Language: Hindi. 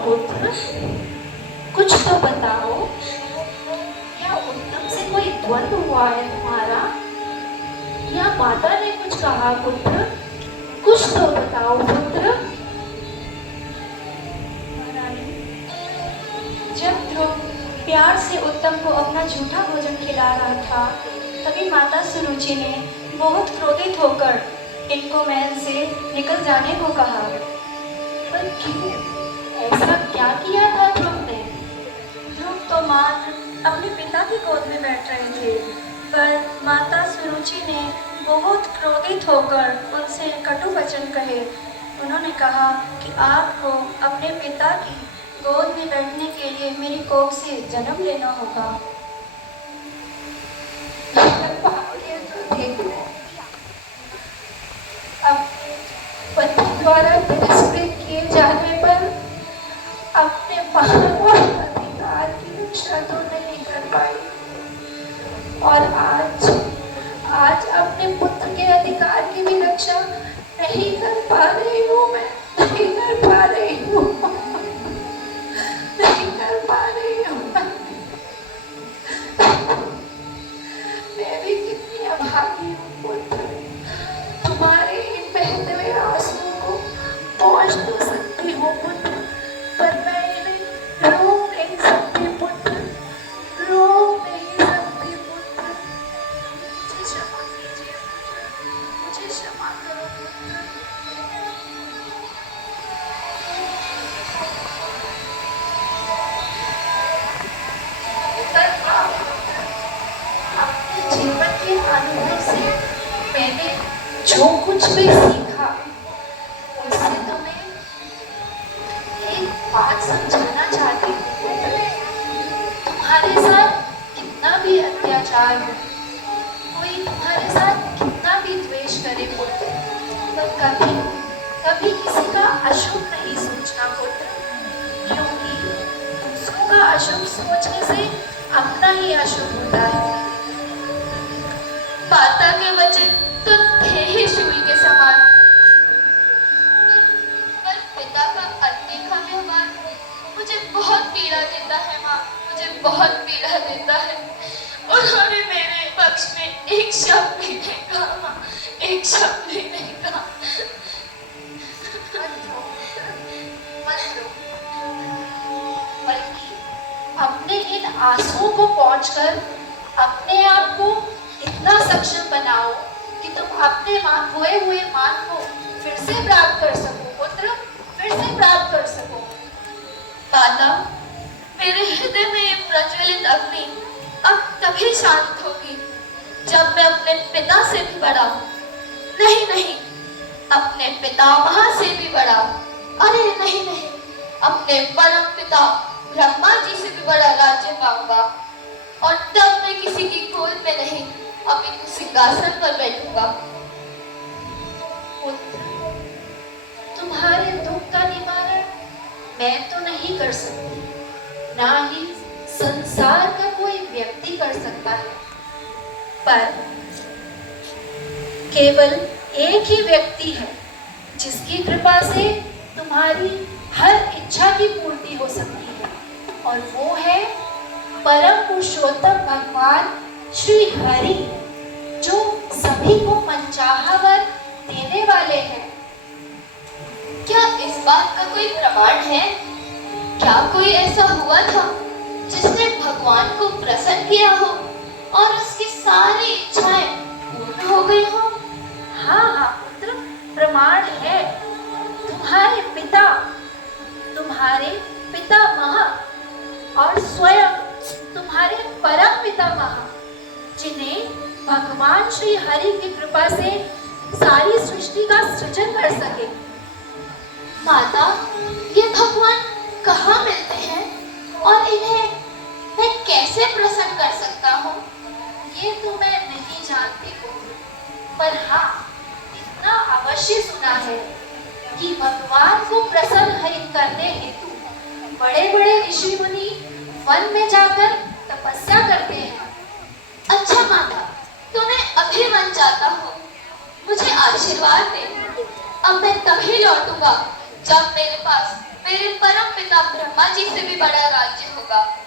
पुत्र, कुछ तो बताओ। क्या उत्तम से कोई द्वंद्व हुआ है तुम्हारा, या माता ने कुछ कहा पुत्र? कुछ तो बताओ पुत्र। जब ध्रुव प्यार से उत्तम को अपना झूठा भोजन खिला रहा था, तभी माता सुरुचि ने बहुत क्रोधित होकर इनको महल से निकल जाने को कहा। पर क्यों? ऐसा क्या किया था तुमने? ध्रुव तो मात्र अपने पिता की गोद में बैठ रहे थे, पर माता सुरुचि ने बहुत क्रोधित होकर उनसे कटु वचन कहे। उन्होंने कहा कि आपको अपने पिता की गोद में बैठने के लिए मेरी कोख से जन्म लेना होगा। अब पति द्वारा तिरस्कृत किए जाने पर अपने मानव अधिकार की रक्षा तो नहीं कर पाई, और आज अपने पुत्र के अधिकार की भी रक्षा नहीं कर पा रही हूँ। मैं नहीं कर पा रही हूँ, नहीं कर पा रही हूँ। मैं भी कितनी अभागी हूँ पुत्र। तुम्हारे इन बहते हुए आंसुओं को पहुँच तो सकती हूँ पुत्र, पर मैं इन्हें रोक नहीं सकती पुत्र, रोक नहीं सकती पुत्र। मुझे क्षमा कीजिए पुत्र, मुझे क्षमा करो पुत्र। अपने जीवन के अनुभव से मैंने जो कुछ भी सीखा, उससे तुम्हें एक बात समझाना चाहती हूँ। तुम्हारे साथ कितना भी अत्याचार हो, कोई तुम्हारे साथ कितना भी द्वेष करे पुत्र, पर कभी कभी किसी का अशुभ नहीं सोचना पुत्र, क्योंकि दूसरों का अशुभ सोचने से अपना ही अशुभ होता है। माता के वचन तो थे ही सुई के समान, पर पिता का अनदेखा व्यवहार मुझे बहुत पीड़ा देता है माँ, मुझे बहुत पीड़ा देता है। उन्होंने मेरे पक्ष में एक शब्द भी नहीं कहा माँ, एक शब्द भी नहीं कहा। बल्कि अपने इन आंसुओं को पहुंचकर अपने आप को इतना सक्षम बनाओ कि तुम अपने खोए हुए मान को फिर से प्राप्त कर सको पुत्र, फिर से प्राप्त कर सको। माता, मेरे हृदय में ये प्रज्वलित अग्नि अब तभी शांत होगी जब मैं अपने पिता से भी बड़ा, नहीं नहीं, अपने पितामह से भी बड़ा, अरे नहीं नहीं, अपने परम पिता ब्रह्मा जी से भी बड़ा राज्य पाऊंगा, और तब मैं किसी की गोद में नहीं, अपने सिंहासन पर बैठूंगा। पुत्र, तुम्हारे दुख का निवारण मैं तो नहीं कर सकती, ना ही संसार का कोई व्यक्ति कर सकता है, पर केवल एक ही व्यक्ति है जिसकी कृपा से तुम्हारी हर इच्छा की पूर्ति हो सकती है, और वो है परम पुरुषोत्तम भगवान श्री हरि, जो सभी को मनचाहा वर देने वाले हैं। क्या इस बात का कोई प्रमाण है? क्या कोई ऐसा हुआ था जिसने भगवान को प्रसन्न किया हो और उसकी सारी इच्छाएं पूर्ण हो गई हो? हाँ हाँ पुत्र, प्रमाण है। तुम्हारे पितामह और स्वयं तुम्हारे परम पितामह, जिन्हें भगवान श्री हरि की कृपा से सारी सृष्टि का सृजन कर सके। माता, ये भगवान कहाँ मिलते हैं और इन्हें मैं कैसे प्रसन्न कर सकता हूँ? ये तो मैं नहीं जानती हूँ, पर हाँ इतना अवश्य सुना है कि भगवान को प्रसन्न करने हेतु बड़े बड़े ऋषि मुनि वन में जाकर तपस्या करते हैं। अच्छा माता, तो मैं अभी वन जाता हूँ, मुझे आशीर्वाद दे। अब मैं तभी लौटूंगा जब मेरे पास मेरे परम पिता ब्रह्मा जी से भी बड़ा राज्य होगा।